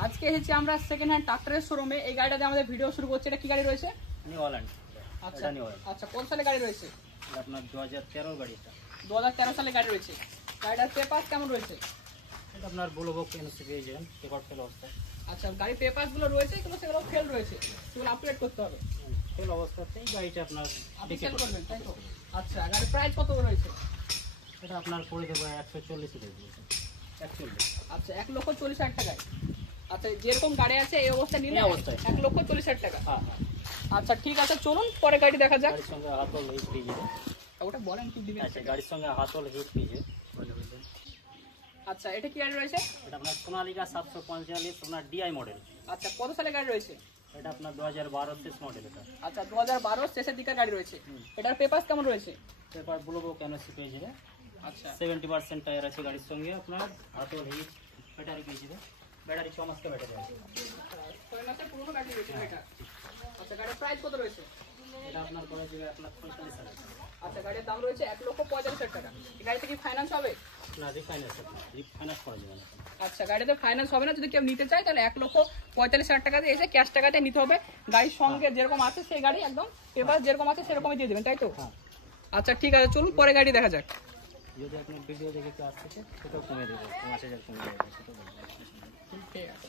আজকে এসেছি আমরা সেকেন্ড হ্যান্ড ট্রাক্টরের শোরুমে। এই গাড়িটাতে আমাদের ভিডিও শুরু করছে। এটা কি গাড়ি রয়েছে? New Holland. আচ্ছা আচ্ছা, কোন সালে গাড়ি রয়েছে? এটা আপনার 2013 গাড়ি। এটা 2013 সালে গাড়ি রয়েছে। গাড়িটার পেপার কেমন রয়েছে? এটা আপনার ব্লুবক এনওসি পেয়ে যাবেন, পেপার ফেল অবস্থা। আচ্ছা, গাড়ি পেপার গুলো রয়েছে কিন্তু সেগুলো ফেল রয়েছে, সেগুলো আপডেট করতে হবে। ফেল অবস্থাতেই গাড়িটা আপনার আপনি সেল করবেন, তাই তো? আচ্ছা, গাড়ির প্রাইস কত রয়েছে? এটা আপনার করে দেবো 140 দিয়ে দিয়েছে। 140। আচ্ছা, 1,40,000 টাকায়। আচ্ছা, যেরকম গাড়ি আছে এই অবস্থা নিলে এই অবস্থায় 1,40,000 টাকা। হ্যাঁ। আচ্ছা ঠিক আছে, চলুন পরে গাড়ি দেখা যাক। গাড়ির সঙ্গে হাতল হিট পেয়ে যাবে। ওটা বলেন কি দিবেন? আচ্ছা, গাড়ির সঙ্গে হাতল হিট পেয়ে যাবে। আচ্ছা, এটা কি গাড়ি রয়েছে? এটা আপনার সোনালিকা 745 আপনার ডিআই মডেল। আচ্ছা, কত সালে গাড়ি রয়েছে? এটা আপনার 2012 শেষ মডেল। এটা আচ্ছা, 2012 শেষের দিকে গাড়ি রয়েছে। এটার পেপার কেমন রয়েছে? পেপার ব্লুবক এনওসি পেয়ে যাবে। আচ্ছা, 70% টায়ার আছে গাড়ির সঙ্গে। আপনার হাতল হিট ব্যাটারি পেয়ে যাবে। ব্যাটারি 6 মাস ব্যাটারি আছে। 6 মাসের পুরনো গাড়ি রয়েছে এটা। আচ্ছা, গাড়ির প্রাইস কত রয়েছে? এটা আপনার করে যাবে 1,45,000 টাকা। আচ্ছা, গাড়ির দাম রয়েছে 1,45,000 টাকা। এই গাড়িতে কি ফাইন্যান্স হবে? না, রিফাইন্যান্স করা যাবে না। আচ্ছা, গাড়িতে ফাইন্যান্স হবে না। যদি কেউ নিতে চায় তাহলে 1,45,000 টাকা দিয়ে এসে ক্যাশ টাকাতে নিতে হবে। গাড়ির সঙ্গে যেরকম আছে সেই গাড়ি একদম পেপার যেরকম আছে সেরকমই দিয়ে দেবেন, তাই তো? আচ্ছা ঠিক আছে, চলুন পরে গাড়ি দেখা যাক। যদি আপনার ভিডিও দেখে কেউ আসছে সেটাও কমে দেবো, 5,000 কমে দেবো, সেটাও বলবো। ঠিক আছে।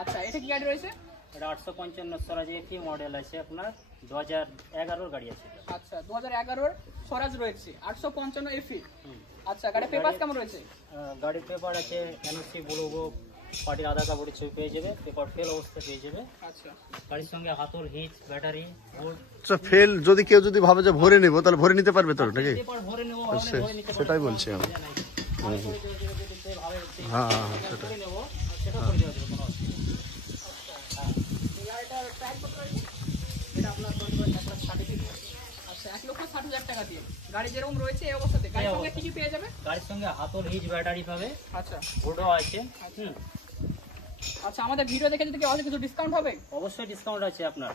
আচ্ছা, এটা কি গাড়ি রয়েছে? এটা 855 স্বরাজ এফি মডেল আছে আপনার 2011 গাড়ি আছে। আচ্ছা, 2011 স্বরাজ রয়েছে 855 এফি। আচ্ছা, গাড়ির পেপার কেমন রয়েছে? গাড়ির পেপার আছে এনওসি ব্লুবক পার্টির আধার কার্ডের ছবি পেয়ে যাবে। পেপার ফেল অবস্থা পেয়ে যাবে। আচ্ছা, গাড়ির সঙ্গে হাতল হিচ ব্যাটারি বোর্ড। আচ্ছা, ফেল যদি কেউ যদি ভাবে যে ভরে নেবো তাহলে ভরে নিতে পারবে তো নাকি? পেপার ভরে নেবো, সেটাই বলছি আমি। হ্যাঁ সেটা ভরে নেবো, সেটা করে দেওয়া যাবে, কোনো অসুবিধা নেই। এটা আপনার 1,60,000। আচ্ছা, 1,60,000 টাকা দিয়ে গাড়ি যেরকম রয়েছে এই অবস্থাতে গাড়ির সঙ্গে কি কি পেয়ে যাবে? গাড়ির সঙ্গে হাতল হিচ ব্যাটারি পাবে। আচ্ছা, বোর্ডও আছে। আচ্ছা, আমাদের ভিডিও দেখে যদি কেউ আসে কিছু ডিসকাউন্ট হবে? অবশ্যই ডিসকাউন্ট আছে, আপনার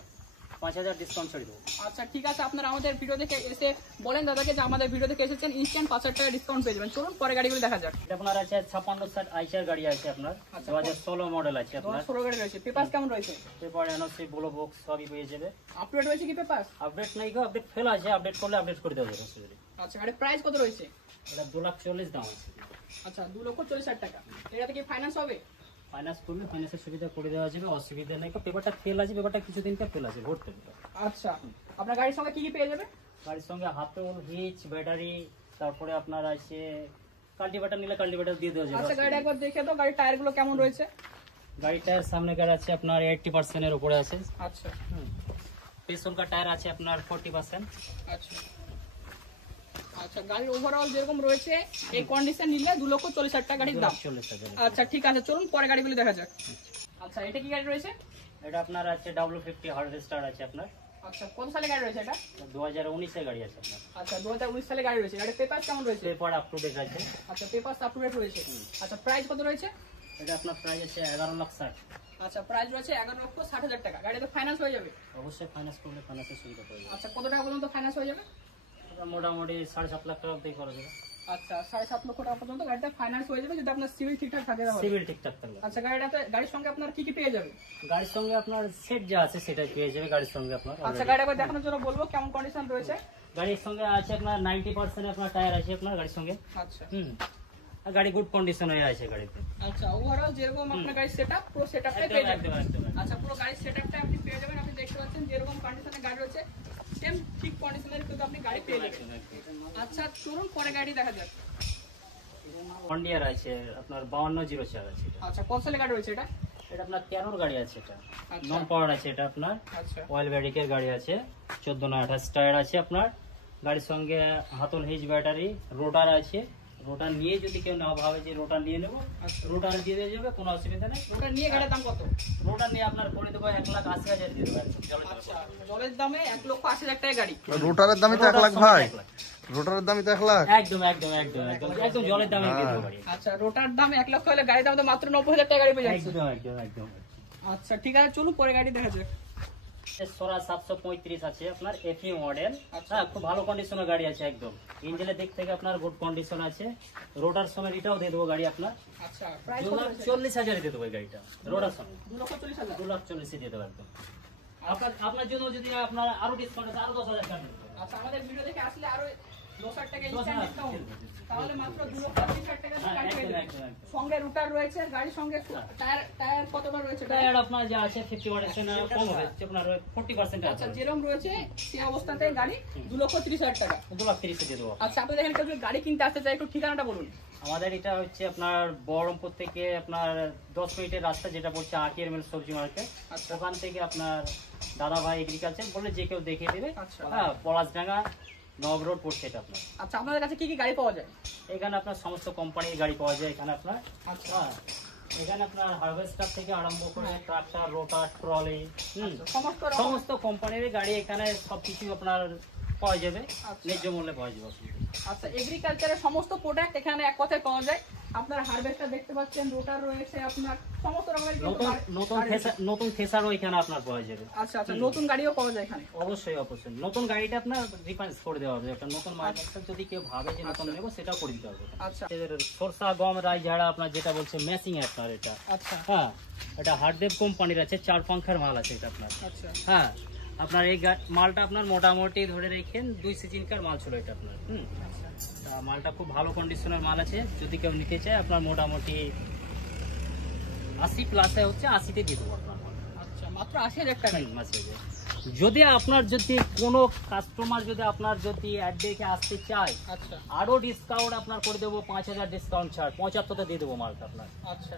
5,000 ডিসকাউন্ট ছেড়ে দেবো। আচ্ছা ঠিক আছে, আপনারা আমাদের ভিডিও দেখে এসে বলেন দাদাকে যে আমাদের ভিডিও দেখে এসেছেন, ইনস্ট্যান্ট 5,000 টাকা ডিসকাউন্ট পেয়ে যাবেন। চলুন পরে গাড়িগুলো দেখা যাক। এটা আপনার আছে 5660 আইচার গাড়ি আছে আপনার 2016 মডেল আছে আপনার। 16 গাড়ি রয়েছে। পেপার কেমন রয়েছে? পেপার এনওসি ব্লু বক্স সবই পেয়ে যাবে। আপডেট রয়েছে কি পেপার? আপডেট নাই গো, আপডেট ফেল আছে, আপডেট করলে আপডেট করে দেওয়া যাবে, অসুবিধা নেই। আচ্ছা, গাড়ির প্রাইস কত রয়েছে? এটা 2,40,000 দাম আছে। আচ্ছা, 2,40,000 টাকা। এটাতে কি ফাইন্যান্স হবে? ফাইন্যান্স করলে ফাইন্যান্সের সুবিধা করে দেওয়া যাবে, অসুবিধা নেই। পেপারটা ফেল আছে, পেপারটা কিছুদিন ফেল আছে, ভরতে হবে। আচ্ছা, আপনার গাড়ির সঙ্গে কি কি পেয়ে যাবে? গাড়ির সঙ্গে হাতল হিচ ব্যাটারি, তারপরে আপনার আছে কাল্টিভেটার নিলে কাল্টিভেটার দিয়ে দেওয়া যাবে। আচ্ছা, গাড়িটা একবার দেখে দাও, গাড়ির টায়ার গুলো কেমন রয়েছে? গাড়িটার সামনে গাড়ি আছে আপনার 80% এর উপরে আছে। আচ্ছা, পেছনকার টায়ার আছে আপনার 40%। আচ্ছা আচ্ছা, গাড়ির ওভারঅল যেরকম রয়েছে এই কন্ডিশন নিলে 2,40,000 টাকা গাড়ির দাম। 2,40,000। আচ্ছা ঠিক আছে, চলুন পরে গাড়িগুলো দেখা যাক। আচ্ছা, এটা কি গাড়ি রয়েছে? এটা আপনার আছে W50 হারভেস্টার আছে আপনার। আচ্ছা, কোন সালে গাড়ি রয়েছে এটা? 2019 এর গাড়ি আছে আপনার। আচ্ছা, 2019 সালে গাড়ি রয়েছে। গাড়ির পেপার কেমন রয়েছে? পেপার আপ টু ডেট আছে। আচ্ছা, পেপার আপ টু ডেট রয়েছে। আচ্ছা, প্রাইস কত রয়েছে? এটা আপনার প্রাইস আছে 11,60,000। আচ্ছা, প্রাইস রয়েছে 11,60,000 টাকা। গাড়িতে ফাইন্যান্স হয়ে যাবে? অবশ্যই ফাইন্যান্স করলে ফাইন্যান্সের সুবিধা পাওয়া যাবে। আচ্ছা, কত টাকা পর্যন্ত ফাইন্যান্স হয়ে যাবে? এটা মোটামুটি 7.5 লাখ টাকা অবধি করা যাবে। আচ্ছা, 7.5 লক্ষ টাকা পর্যন্ত গাড়িটা ফাইন্যান্স হয়ে যাবে যদি আপনার সিভিল ঠিকঠাক থাকে তাহলে। সিভিল ঠিকঠাক থাকলে। আচ্ছা, গাড়ির সঙ্গে আপনার কি কি পেয়ে যাবে? গাড়ির সঙ্গে আপনার সেট যা আছে সেটাই পেয়ে যাবে গাড়ির সঙ্গে আপনার। আচ্ছা, গাড়ি একবার দেখানোর জন্য বলবো কেমন কন্ডিশন রয়েছে। গাড়ির সঙ্গে আছে আপনার 90% আপনার টায়ার আছে আপনার গাড়ির সঙ্গে। আচ্ছা, আর গাড়ি গুড কন্ডিশন হয়ে আছে গাড়িতে। আচ্ছা, ওভারঅল যেরকম আপনার গাড়ির সেটআপ পুরো সেটআপটাই পেয়ে যাবেন। আচ্ছা, পুরো গাড়ির সেটআপটা আপনি পেয়ে যাবেন। আপনি দেখতে পাচ্ছেন যেরকম কন্ডিশনে গাড়ি রয়েছে সেম ঠিক কন্ডিশনের কিন্তু আপনি গাড়ি পেয়ে যাবেন। আচ্ছা, চলুন পরে গাড়ি দেখা যাক। হন্ডিয়ার আছে আপনার 5204 আছে। আচ্ছা, কোন সালে গাড়ি রয়েছে এটা? এটা আপনার 13 গাড়ি আছে। এটা আচ্ছা। নন পাওয়ার আছে। এটা আপনার আচ্ছা, অয়েল ব্যারিকের গাড়ি আছে। 14/28 টায়ার আছে আপনার। গাড়ির সঙ্গে হাতল হিচ ব্যাটারি, রোটার আছে। রোটার নিয়ে যদি কেউ না ভাবে যে রোটার নিয়ে নেবো, রোটার দিয়ে দেওয়া যাবে, কোনো অসুবিধা নেই। ওটা নিয়ে গাড়ির দাম কত? রোটার নিয়ে আপনার করে দেবো 1,80,000 দিয়ে দেবো। আচ্ছা, জলের দামে 1,80,000 টাকা গাড়ি। রোটারের দামই তো 1 লাখ ভাই, রোটারের দামই তো 1 লাখ। একদম একদম একদম একদম একদম জলের দামে দিয়ে দেবো গাড়ি। আচ্ছা, রোটার দাম 1 লক্ষ হলে গাড়ির দাম তো মাত্র 90,000 টাকা গাড়ি পেয়ে যাচ্ছে। একদম একদম একদম। আচ্ছা ঠিক আছে, চলুন পরে গাড়ি দেখা যাক। সোরা 735 আছে আপনার এফি মডেল। আচ্ছা। হ্যাঁ, খুব ভালো কন্ডিশনের গাড়ি আছে একদম। ইঞ্জিনের দিক থেকে আপনার গুড কন্ডিশন আছে। রোটার সময় এটাও দিয়ে দেবো গাড়ি আপনার আচ্ছা প্রাইস 2,40,000 দিয়ে দেবো এই গাড়িটা। রোটার সময় 2,40,000 2,40,000 দিয়ে দেবো একদম। আপনার জন্য যদি আপনার আরো ডিসকাউন্ট আছে আরো 10,000 টাকা দেবো। আচ্ছা আমাদের ভিডিও দেখে আসলে আরো 10,000 টাকা 10,000 ইনস্ট্যান্ট ডিসকাউন্ট, তাহলে মাত্র 2,40,000 টাকা দিয়ে গাড়ি পেয়ে যাবেন। সঙ্গে রুটার রয়েছে, গাড়ির সঙ্গে টায়ার কতবার রয়েছে? টায়ার আপনার যা আছে 50% কম হবে, আপনার 40% আচ্ছা আছে। যেরকম রয়েছে সেই অবস্থাতে গাড়ি 2,30,000 টাকা। 2,30,000 দিয়ে দেবো। আচ্ছা আপনাদের এখানে কেউ যদি গাড়ি কিনতে আসতে চায় একটু ঠিকানাটা বলুন। আমাদের এটা হচ্ছে আপনার বহরমপুর থেকে আপনার 10 মিনিটের রাস্তা, যেটা পড়ছে আকির মিল সবজি মার্কেট। আচ্ছা। ওখান থেকে আপনার দাদা ভাই এগ্রিকালচার বলে যে কেউ দেখিয়ে দেবে। আচ্ছা। হ্যাঁ, পলাশডাঙ্গা নব রোড পড়ছে এটা আপনার। আচ্ছা আপনাদের কাছে কি কি গাড়ি পাওয়া যায়? এখানে আপনার সমস্ত কোম্পানির গাড়ি পাওয়া যায় এখানে আপনার। আচ্ছা হ্যাঁ, এখানে আপনার হারভেস্টার থেকে আরম্ভ করে ট্রাক্টর, রোটার, ট্রলি, সমস্ত রকম সমস্ত কোম্পানির গাড়ি এখানে সবকিছু আপনার পাওয়া যাবে, আচ্ছা। ন্যায্য মূল্যে পাওয়া যাবে। আচ্ছা এগ্রিকালচারের সমস্ত প্রোডাক্ট এখানে এক কথায় পাওয়া যায়। আপনার হারভেস্টার দেখতে পাচ্ছেন, রোটার রয়েছে, আপনার সমস্ত রকমের কিন্তু নতুন থেসারও এখানে আপনার পাওয়া যাবে। আচ্ছা আচ্ছা নতুন গাড়িও পাওয়া যায় এখানে। অবশ্যই অবশ্যই নতুন গাড়িটা আপনার রিফাইন্স করে দেওয়া হবে। একটা নতুন মার্কেট যদি কেউ ভাবে যে নতুন নেবো, সেটাও করে দিতে হবে। আচ্ছা সরষা, গম, রাই, ঝাড়া আপনার যেটা বলছে মেসিং আপনার এটা। আচ্ছা হ্যাঁ, এটা হার্ডদেব কোম্পানির আছে, 4 পাঙ্খার মাল আছে এটা আপনার। আচ্ছা হ্যাঁ, আপনার এই মালটা আপনার মোটামুটি ধরে রেখেন 2 সিজনকার মাল ছিল এটা আপনার। তা মালটা খুব ভালো কন্ডিশনের মাল আছে। যদি কেউ নিতে চায় আপনার মোটামুটি 80 প্লাসে হচ্ছে, 80তে দিয়ে দেবো আপনার। আচ্ছা মাত্র 80,000 টাকা। যদি আপনার যদি কোনো কাস্টমার যদি আপনার যদি অ্যাড দেখে আসতে চায়, আচ্ছা আরো ডিসকাউন্ট আপনার করে দেবো, 5,000 ডিসকাউন্ট ছাড়, 75তে দিয়ে দেবো মালটা আপনার। আচ্ছা